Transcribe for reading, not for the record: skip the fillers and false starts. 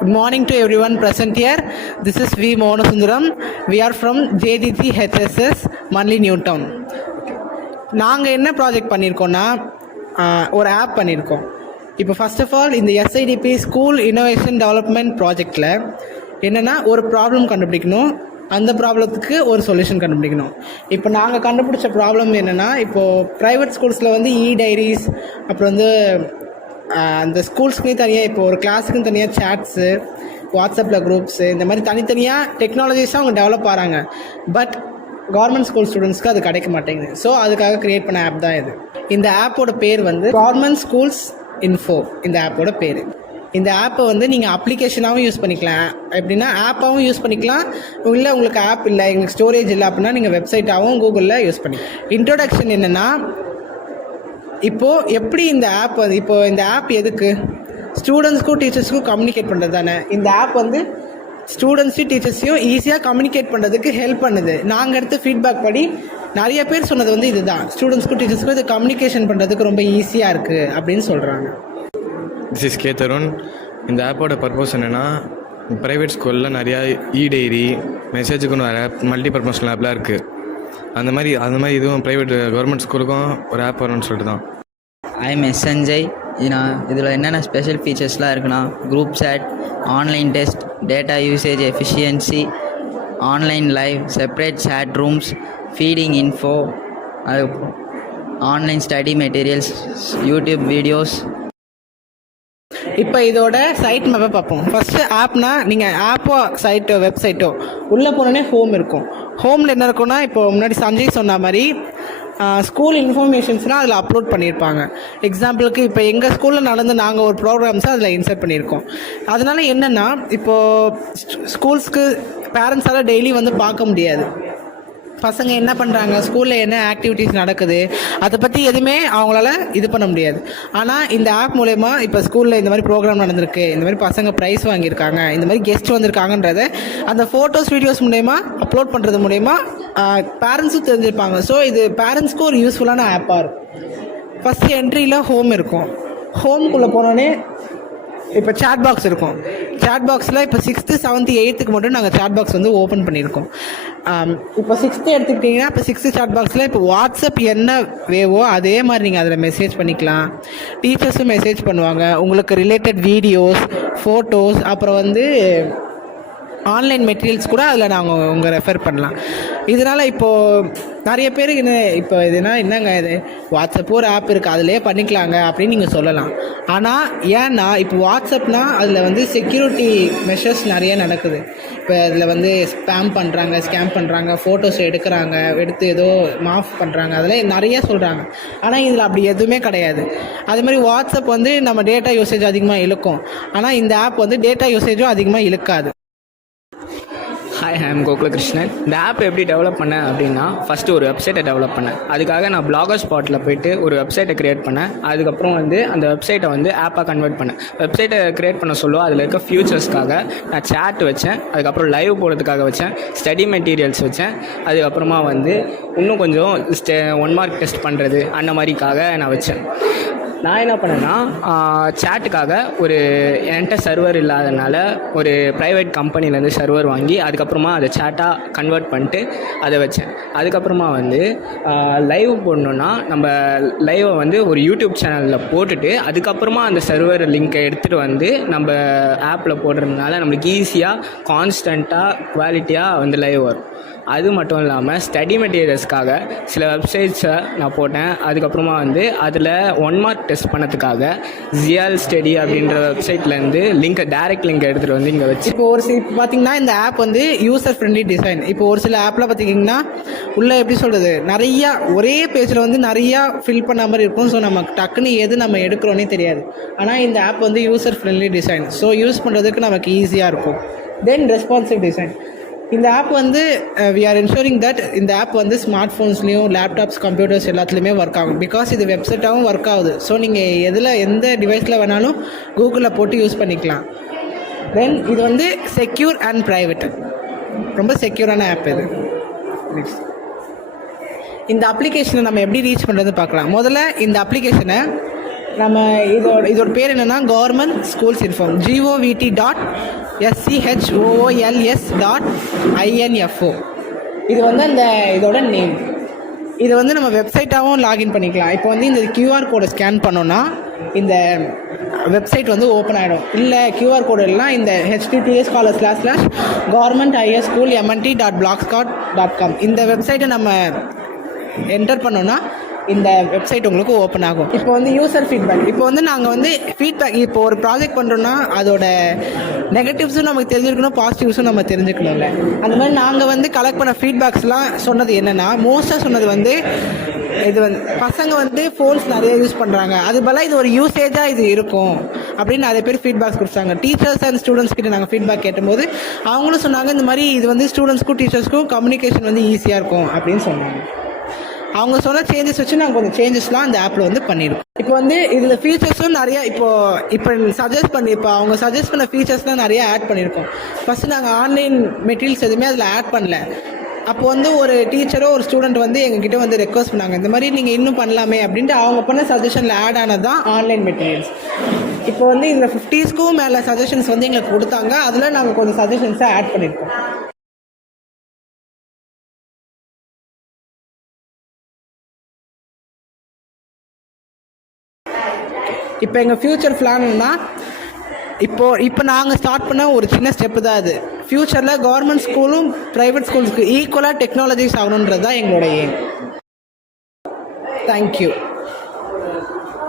Good morning to everyone present here. This is V. Mohansundaram. We are from JDT HSS, Manly Newtown. நாங்கள் என்ன project பண்ணியிருக்கோன்னா ஒரு app பண்ணியிருக்கோம். இப்போ first of all இந்த எஸ்ஐடிபி school innovation development ப்ராஜெக்டில் என்னென்னா ஒரு ப்ராப்ளம் கண்டுபிடிக்கணும், அந்த ப்ராப்ளத்துக்கு ஒரு சொல்யூஷன் கண்டுபிடிக்கணும். இப்போ நாங்கள் கண்டுபிடிச்ச ப்ராப்ளம் என்னென்னா, இப்போது ப்ரைவேட் ஸ்கூல்ஸில் வந்து டைரிஸ், அப்புறம் வந்து அந்த ஸ்கூல்ஸ்க்குனே தனியாக இப்போ ஒரு கிளாஸுக்குன்னு தனியாக சேட்ஸு, வாட்ஸ்அப்பில் குரூப்ஸு, இந்த மாதிரி தனித்தனியாக டெக்னாலஜிஸாக அவங்க டெவலப் ஆகிறாங்க. பட் கவர்மெண்ட் ஸ்கூல் ஸ்டூடெண்ட்ஸ்க்கு அது கிடைக்க மாட்டேங்குது. ஸோ அதுக்காக க்ரியேட் பண்ண ஆப் தான் இது. இந்த ஆப்போட பேர் வந்து கவர்மெண்ட் ஸ்கூல்ஸ் இன்ஃபோ. இந்த ஆப்போட பேர். இந்த ஆப்பை வந்து நீங்கள் அப்ளிகேஷனாகவும் யூஸ் பண்ணிக்கலாம், எப்படின்னா ஆப்பாகவும் யூஸ் பண்ணிக்கலாம். இல்லை உங்களுக்கு ஆப் இல்லை, எங்களுக்கு ஸ்டோரேஜ் இல்லை அப்படின்னா நீங்கள் வெப்சைட்டாகவும் கூகுளில் யூஸ் பண்ணிக்கலாம். இன்ட்ரோடக்ஷன் என்னென்னா, இப்போது எப்படி இந்த ஆப் வந்து இப்போது இந்த ஆப் எதுக்கு ஸ்டூடெண்ட்ஸ்க்கும் டீச்சர்ஸ்க்கும் கம்யூனிகேட் பண்ணுறது தானே. இந்த ஆப் வந்து ஸ்டூடெண்ட்ஸையும் டீச்சர்ஸையும் ஈஸியாக கம்யூனிகேட் பண்ணுறதுக்கு ஹெல்ப் பண்ணுது. நாங்கள் எடுத்த ஃபீட்பேக் படி நிறைய பேர் சொன்னது வந்து இதுதான், ஸ்டூடெண்ட்ஸ்க்கும் டீச்சர்ஸ்க்கும் இது கம்யூனிகேஷன் பண்ணுறதுக்கு ரொம்ப ஈஸியாக இருக்குது அப்படின்னு சொல்கிறாங்க. This is K Tarun. இந்த ஆப்போட பர்பஸ் என்னென்னா, ப்ரைவேட் ஸ்கூலில் நிறையா டைரி மெசேஜுக்குன்னு ஒரு ஆப், மல்டி பர்பஸ்னல் ஆப்லாம் இருக்குது. அந்த மாதிரி இதுவும் ப்ரைவேட் கவர்மெண்ட் ஸ்கூலுக்கும் ஒரு ஆப் வரும்னு சொல்லிட்டு தான். ஐஎம் எஸ்என்ஜை. இதில் என்னென்ன ஸ்பெஷல் ஃபீச்சர்ஸ்லாம் இருக்குன்னா, group chat, online test, data usage efficiency, online live, separate chat rooms, feeding info, அது online study materials, YouTube videos. இப்போ இதோட சைட் மேப்பை பார்ப்போம். ஃபஸ்ட்டு ஆப்னா, நீங்கள் ஆப்போ சைட்டோ வெப்சைட்டோ உள்ளே போனோடனே ஹோம் இருக்கும். ஹோமில் என்ன இருக்குன்னா, இப்போ முன்னாடி சஞ்சய் சொன்ன மாதிரி ஸ்கூல் இன்ஃபர்மேஷன்ஸ்னால் அதில் அப்லோட் பண்ணியிருப்பாங்க. எக்ஸாம்பிளுக்கு இப்போ எங்கள் ஸ்கூலில் நடந்து நாங்கள் ஒரு ப்ரோக்ராம்ஸை அதில் இன்சர்ட் பண்ணியிருக்கோம். அதனால் என்னென்னா, இப்போது ஸ்கூல்ஸ்க்கு பேரண்ட்ஸால் டெய்லி வந்து பார்க்க முடியாது, பசங்க என்ன பண்ணுறாங்க, ஸ்கூலில் என்ன ஆக்டிவிட்டீஸ் நடக்குது, அதை பற்றி எதுவுமே அவங்களால இது பண்ண முடியாது. ஆனால் இந்த ஆப் மூலயமா இப்போ ஸ்கூலில் இந்த மாதிரி ப்ரோக்ராம் நடந்திருக்கு, இந்த மாதிரி பசங்க ப்ரைஸ் வாங்கியிருக்காங்க, இந்த மாதிரி கெஸ்ட் வந்திருக்காங்கன்றதை அந்த ஃபோட்டோஸ் வீடியோஸ் மூலயமா அப்லோட் பண்ணுறது மூலயமா பேரண்ட்ஸும் தெரிஞ்சுருப்பாங்க. ஸோ இது பேரண்ட்ஸ்க்கும் ஒரு யூஸ்ஃபுல்லான ஆப்பாக இருக்கும். ஃபஸ்ட்டு என்ட்ரியில் ஹோம் இருக்கும். ஹோம்குள்ளே போனோடனே இப்போ சேட் பாக்ஸ் இருக்கும். சேட் பாக்ஸில் இப்போ 6th 7th 8th மட்டும் நாங்கள் சேட் பாக்ஸ் வந்து ஓப்பன் பண்ணியிருக்கோம். இப்போ 6th எடுத்துக்கிட்டிங்கன்னா, இப்போ 6th சேட் பாக்ஸில் இப்போ வாட்ஸ்அப் என்ன வேவோ அதே மாதிரி நீங்கள் அதில் மெசேஜ் பண்ணிக்கலாம். டீச்சர்ஸும் மெசேஜ் பண்ணுவாங்க, உங்களுக்கு ரிலேட்டட் வீடியோஸ், ஃபோட்டோஸ், அப்புறம் வந்து ஆன்லைன் மெட்டீரியல்ஸ் கூட அதில் நாங்கள் உங்கள் ரெஃபர் பண்ணலாம். இதனால் இப்போது நிறைய பேருக்கு என்ன, இப்போ இதுனா என்னங்க இது வாட்ஸ்அப் ஒரு ஆப் இருக்குது அதிலே பண்ணிக்கலாங்க அப்படின்னு நீங்கள் சொல்லலாம். ஆனால் ஏன்னா இப்போ வாட்ஸ்அப்னால் அதில் வந்து செக்யூரிட்டி மெஷர்ஸ் நிறைய நடக்குது. இப்போ அதில் வந்து ஸ்பேம் பண்ணுறாங்க, ஸ்கேம் பண்ணுறாங்க, ஃபோட்டோஸ் எடுத்து ஏதோ மாஃப் பண்ணுறாங்க, அதில் நிறைய சொல்கிறாங்க. ஆனால் இதில் அப்படி எதுவுமே கிடையாது. அதே மாதிரி வாட்ஸ்அப் வந்து நம்ம டேட்டா யூசேஜ் அதிகமாக இழுக்கும், ஆனால் இந்த ஆப் வந்து டேட்டா யூசேஜும் அதிகமாக இழுக்காது. Hi, I am Gokulakrishnan. இந்த ஆப் எப்படி டெவலப் பண்ணேன் அப்படின்னா, ஃபஸ்ட்டு ஒரு வெப்சைட்டை டெவலப் பண்ணேன். அதுக்காக நான் பிளாகர் ஸ்பாட்டில் போய்ட்டு ஒரு வெப்சைட்டை க்ரியேட் பண்ணேன். அதுக்கப்புறம் வந்து அந்த வெப்சைட்டை வந்து ஆப்பாக கன்வெர்ட் பண்ணேன். வெப்சைட்டை க்ரியேட் பண்ண சொல்லுவோம், அதில் இருக்க ஃபியூச்சர்ஸ்க்காக நான் சேட் வச்சேன், அதுக்கப்புறம் லைவ் போடுறதுக்காக வச்சேன், ஸ்டடி மெட்டீரியல்ஸ் வச்சேன், அதுக்கப்புறமா வந்து இன்னும் கொஞ்சம் 1 மார்க் டெஸ்ட் பண்ணுறது அந்த மாதிரிக்காக நான் வச்சேன். நான் என்ன பண்ணேன்னா, சேட்டுக்காக என்கிட்ட சர்வர் இல்லாதனால ஒரு ப்ரைவேட் கம்பெனிலேருந்து சர்வர் வாங்கி அதுக்கப்புறமா அதை சேட்டாக கன்வெர்ட் பண்ணிட்டு அதை வச்சேன். அதுக்கப்புறமா வந்து லைவ் போடணுன்னா நம்ம லைவை வந்து ஒரு யூடியூப் சேனலில் போட்டுட்டு அதுக்கப்புறமா அந்த சர்வர் லிங்க்கை எடுத்துகிட்டு வந்து நம்ம ஆப்பில் போடுறதுனால நம்மளுக்கு ஈஸியாக கான்ஸ்டண்ட்டாக குவாலிட்டியாக வந்து லைவ் வரும். அது மட்டும் இல்லாமல் ஸ்டடி மெட்டீரியல்ஸ்க்காக சில வெப்சைட்ஸை நான் போட்டேன். அதுக்கப்புறமா வந்து அதில் 1 மார்க் டெஸ்ட் பண்ணதுக்காக ஜியால் ஸ்டடி அப்படின்ற வெப்சைட்லேருந்து டைரக்ட் லிங்க் எடுத்துகிட்டு வந்து இங்கே வச்சு இப்போ இப்போ பார்த்தீங்கன்னா இந்த ஆப் வந்து யூசர் ஃப்ரெண்ட்லி டிசைன். இப்போ ஒரு சில ஆப்பில் பார்த்தீங்கன்னா உள்ளே எப்படி சொல்கிறது, நிறையா ஒரே பேஜில் வந்து நிறையா ஃபில் பண்ண மாதிரி இருக்கும். ஸோ நமக்கு டக்குன்னு எது நம்ம எடுக்கிறோன்னே தெரியாது. ஆனால் இந்த ஆப் வந்து user friendly design. So use பண்ணுறதுக்கு நமக்கு ஈஸியாக இருக்கும். தென் ரெஸ்பான்சிவ் டிசைன். இந்த ஆப் வந்து வி ஆர் என்ஷூரிங் தட் இந்த ஆப் வந்து ஸ்மார்ட் ஃபோன்ஸ்லேயும் லேப்டாப்ஸ், கம்ப்யூட்டர்ஸ் எல்லாத்துலேயுமே ஒர்க் ஆகும். பிகாஸ் இது வெப்சைட்டாகவும் ஒர்க் ஆகுது. ஸோ நீங்கள் எந்த டிவைஸில் வேணாலும் கூகுளில் போட்டு யூஸ் பண்ணிக்கலாம். தென் இது வந்து செக்யூர் அண்ட் ப்ரைவேட், ரொம்ப செக்யூரான ஆப் இது. இந்த அப்ளிகேஷனை நம்ம எப்படி ரீச் பண்ணுறது பார்க்கலாம். முதல்ல இந்த அப்ளிகேஷனை நம்ம இதோட பேர் என்னென்னா கவர்மெண்ட் ஸ்கூல்ஸ் இன்ஃபார்ம் govt.schools.info. இது வந்து அந்த இதோட நேம். இது வந்து நம்ம வெப்சைட்டாகவும் லாகின் பண்ணிக்கலாம். இப்போ வந்து இந்த QR கோடை ஸ்கேன் பண்ணோன்னா இந்த வெப்சைட் வந்து ஓப்பன் ஆகிடும். இல்லை QR கோடு எல்லாம் இந்த https://governmenthigherschoolmnt.blogspot.com இந்த வெப்சைட்டை நம்ம என்டர் பண்ணோன்னா இந்த வெப்சைட் உங்களுக்கு ஓப்பன் ஆகும். இப்போ வந்து யூசர் ஃபீட்பேக். இப்போ வந்து நாங்கள் வந்து ஃபீட்பேக், இப்போ ஒரு ப்ராஜெக்ட் பண்ணுறோன்னா அதோட நெகட்டிவ்ஸும் நமக்கு தெரிஞ்சுக்கணும், பாசிட்டிவ்ஸும் நம்ம தெரிஞ்சுக்கணும்ல. அந்த மாதிரி நாங்கள் வந்து கலெக்ட் பண்ண ஃபீட்பேக்ஸ்லாம் சொன்னது என்னென்னா, மோஸ்ட்டாக சொன்னது வந்து இது வந்து பசங்க வந்து ஃபோன்ஸ் நிறைய யூஸ் பண்ணுறாங்க, அது போல் இது ஒரு யூசேஜாக இது இருக்கும் அப்படின்னு நிறைய பேர் ஃபீட்பேக்ஸ் கொடுத்தாங்க. டீச்சர்ஸ் அண்ட் ஸ்டூடெண்ட்ஸ் கிட்ட நாங்கள் ஃபீட்பேக் கேட்டும்போது அவங்களும் சொன்னாங்க இந்த மாதிரி இது வந்து ஸ்டூடெண்ட்ஸ்க்கும் டீச்சர்ஸ்க்கும் கம்யூனிகேஷன் வந்து ஈஸியாக இருக்கும் அப்படின்னு சொன்னாங்க. அவங்க சொன்ன சேஞ்சஸ் வச்சு நாங்கள் கொஞ்சம் சேஞ்சஸ்லாம் அந்த ஆப்பில் வந்து பண்ணியிருக்கோம். இப்போ வந்து இதில் ஃபீச்சர்ஸும் நிறையா இப்போ சஜஸ்ட் பண்ணி இப்போ அவங்க சஜஸ்ட் பண்ண ஃபீச்சர்ஸ்லாம் நிறையா ஆட் பண்ணியிருக்கோம். ஃபஸ்ட்டு நாங்கள் ஆன்லைன் மெட்டீரியல்ஸ் எதுவுமே அதில் ஆட் பண்ணல. அப்போ வந்து ஒரு டீச்சரோ ஒரு ஸ்டூடெண்ட் வந்து எங்ககிட்ட வந்து ரெக்வஸ்ட் பண்ணாங்க இந்த மாதிரி நீங்கள் இன்னும் பண்ணலாமே அப்படின்ட்டு. அவங்க பண்ண சஜஷனில் ஆட் ஆனது தான் ஆன்லைன் மெட்டீரியல்ஸ். இப்போ வந்து இதில் 50க்கும் மேலே சஜஷன்ஸ் வந்து எங்களுக்கு கொடுத்தாங்க. அதில் நாங்கள் கொஞ்சம் சஜஷன்ஸை ஆட் பண்ணியிருக்கோம். இப்போ எங்கள் ஃப்யூச்சர் பிளான்னா இப்போ நாங்கள் ஸ்டார்ட் பண்ண ஒரு சின்ன ஸ்டெப்பு தான் அது. ஃப்யூச்சரில் கவர்மெண்ட் ஸ்கூலும் ப்ரைவேட் ஸ்கூல்ஸ்க்கு ஈக்குவலாக டெக்னாலஜிஸ் ஆகணுன்றது தான் எங்களோட எய்ம். தேங்க்யூ.